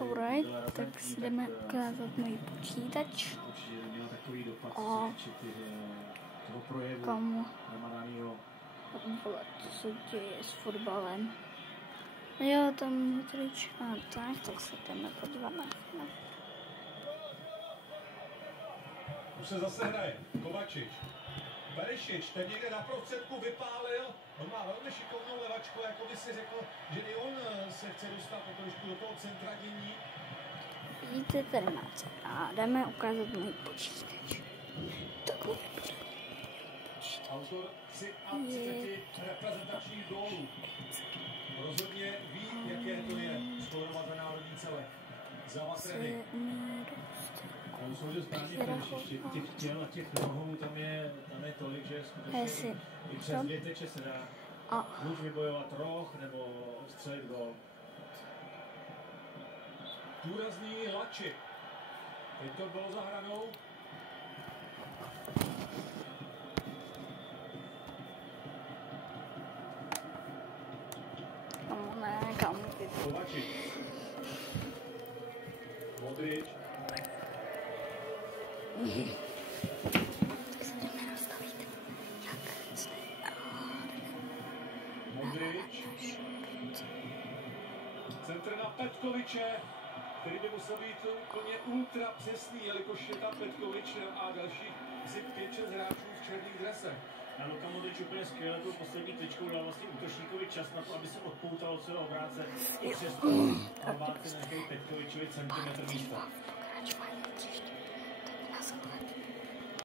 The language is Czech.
Alright, tak si jdeme ukázat můj počítač. A komu co se děje s fotbalem. Jo, tam trička, tak se jdeme podívat na film. Už se zase hraje. Kovačič. Perišič, ten někde na prostředku vypálil. On má velmi šikovnou levačku, jako by si řekl, že i on se chce dostat trošku do toho centra dění. Vidíte tady na co? A jdeme ukázat můj počítač. Takový Autor 33 reprezentačních gólů. Rozhodně ví, jaké to je skórovat za národní celek. Za Vatreny. On jsou správně příště. Těch těl a těch nohou tam je tolik, že skutečně i přes 2 teče se dá buď vybojovat roh, nebo odstřelit gól. Důrazný Lači. Teď to bylo za hranou. Kam? Kovačič. Modrič. Tak se jdeme nastavit. Jak jste? Modrič. Centr na Petkoviče, který by musel být úplně ultra přesný, jelikož je tam Petkovič a dalších asi 5-6 hráčů v černých dresech. A Luka Modrič úplně skvěle tou poslední tyčkou dal vlastně útočníkovi čas na to, aby se odpoutal od svého obránce. I přesto Albánci nechají Petkovičovi centimetr místa.